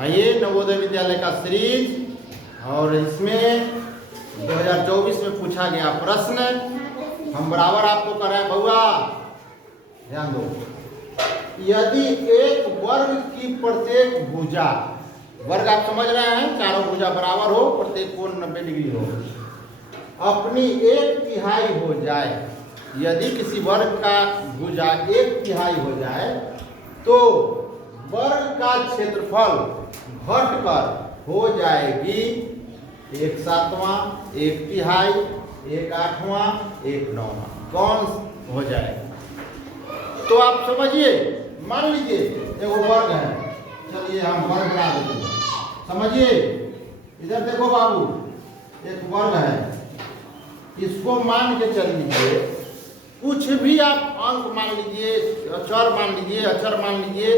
आइए नवोदय विद्यालय का सीरीज, और इसमें 2024 में पूछा गया प्रश्न हम बराबर आपको कर रहे हैं। बउआ ध्यान दो, यदि एक वर्ग की प्रत्येक भुजा, वर्ग आप समझ रहे हैं, चारों भुजा बराबर हो, प्रत्येक कोण 90 डिग्री हो, अपनी 1/3 हो जाए, यदि किसी वर्ग का भुजा 1/3 हो जाए तो वर्ग का क्षेत्रफल घटकर हो जाएगी 1/7, 1/3, 1/8, 1/9। कौन हो जाएगा? तो आप समझिए, मान लीजिए एक वर्ग है, चलिए हम वर्ग बना देते हैं। समझिए, इधर देखो बाबू, एक वर्ग है, इसको मान के चल लीजिए, कुछ भी आप अंक मान लीजिए, चर मान लीजिए, अक्षर मान लीजिए,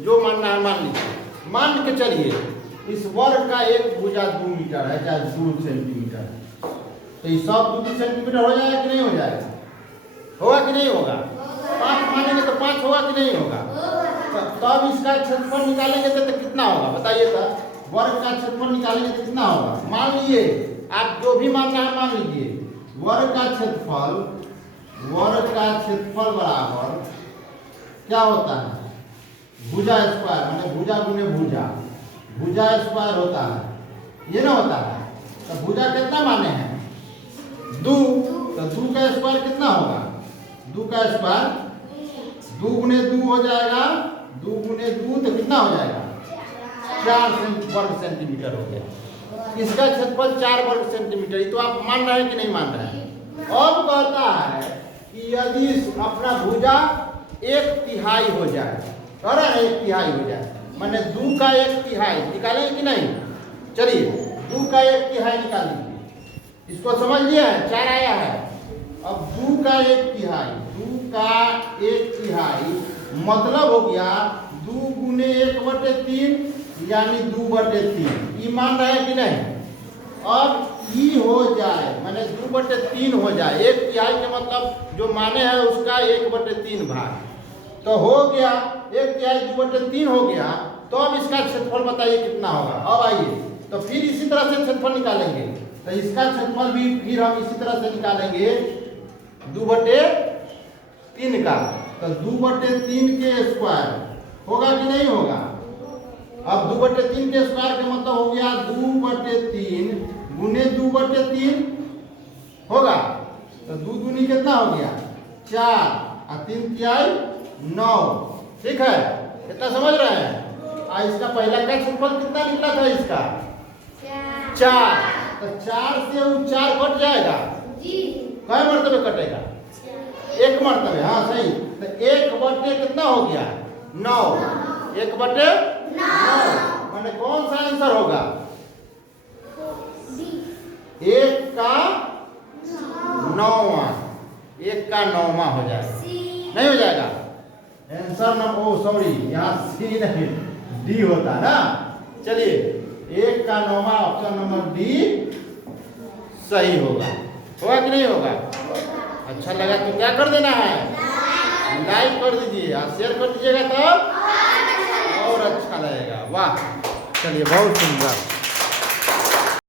जो मानना है मान लीजिए, मान के चलिए इस वर्ग का एक भुजा 2 मीटर है, चाहे 2 सेंटीमीटर, तो ये सब 2 सेंटीमीटर हो जाएगा कि नहीं हो जाएगा? होगा कि नहीं होगा? 5 मानेंगे तो 5 होगा कि नहीं होगा? तब इसका क्षेत्रफल निकालेंगे तो कितना होगा बताइए? तो वर्ग का क्षेत्रफल निकालेंगे तो कितना होगा? मान लीजिए आप जो भी मानना है मान लीजिए, वर्ग का क्षेत्रफल बराबर क्या होता है? भुजा स्क्वायर, मतलब भुजा गुने भुजा, भुजा स्क्वायर होता है, ये ना होता है। तो भुजा कितना माने हैं? 2, तो 2 का स्क्वायर कितना होगा? 2 का स्क्वायर 2 गुने 2 हो जाएगा, 2 गुने 2 तो कितना हो जाएगा? 4 वर्ग सेंटीमीटर हो गया। इसका क्षेत्रफल 4 वर्ग सेंटीमीटर। तो आप मान रहे हैं कि नहीं मान रहे हैं? अब कहता है कि यदि अपना भुजा 1/3 हो जाए, कह रहा है 1/3 हो जाए, मैंने 2 का 1/3 निकालेंगे कि नहीं? चलिए 2 का 1/3 निकाल लीजिए, इसको समझ लिया है, 4 आया है। अब 2 का 1/3, 2 का 1/3 मतलब हो गया 2 गुने 1/3 यानी 2/3। ये मान रहे हैं कि नहीं? अब ई हो जाए, मैंने 2/3 हो जाए, 1/3 के मतलब जो माने हैं उसका 1/3 भाग, तो हो गया 1/3 2/3 हो गया। तो अब इसका क्षेत्रफल बताइए कितना होगा? अब आइए तो फिर इसी तरह से क्षेत्रफल निकालेंगे, तो इसका क्षेत्रफल भी फिर हम इसी तरह से निकालेंगे 2/3 का, तो 2/3 के स्क्वायर होगा कि नहीं होगा? अब 2/3 के स्क्वायर का मतलब हो गया 2/3 गुने 2/3 होगा, तो 2 दूनी कितना हो गया? 4 और 3 तिहाई 9। ठीक है, कितना समझ रहे हैं? इसका पहला का क्षेत्रफल कितना निकला था? इसका 4, तो 4 से वो 4 कट जाएगा जी। कई मरतबे कटेगा? 1 मरतबे। हाँ सही, तो 1/, कितना हो गया? 9, 1/9। मैंने कौन सा आंसर होगा? 1 का 9वां, 1 का 9वां हो जाएगा, नहीं हो जाएगा? आंसर नंबर, ओ सॉरी, यहाँ सी नहीं डी होता ना। चलिए 1 का 9वां ऑप्शन नंबर डी सही होगा। होगा कि नहीं होगा? अच्छा लगा तो क्या कर देना है? लाइक कर दीजिए और शेयर कर दीजिएगा, तो और अच्छा लगेगा। वाह, चलिए बहुत सुंदर।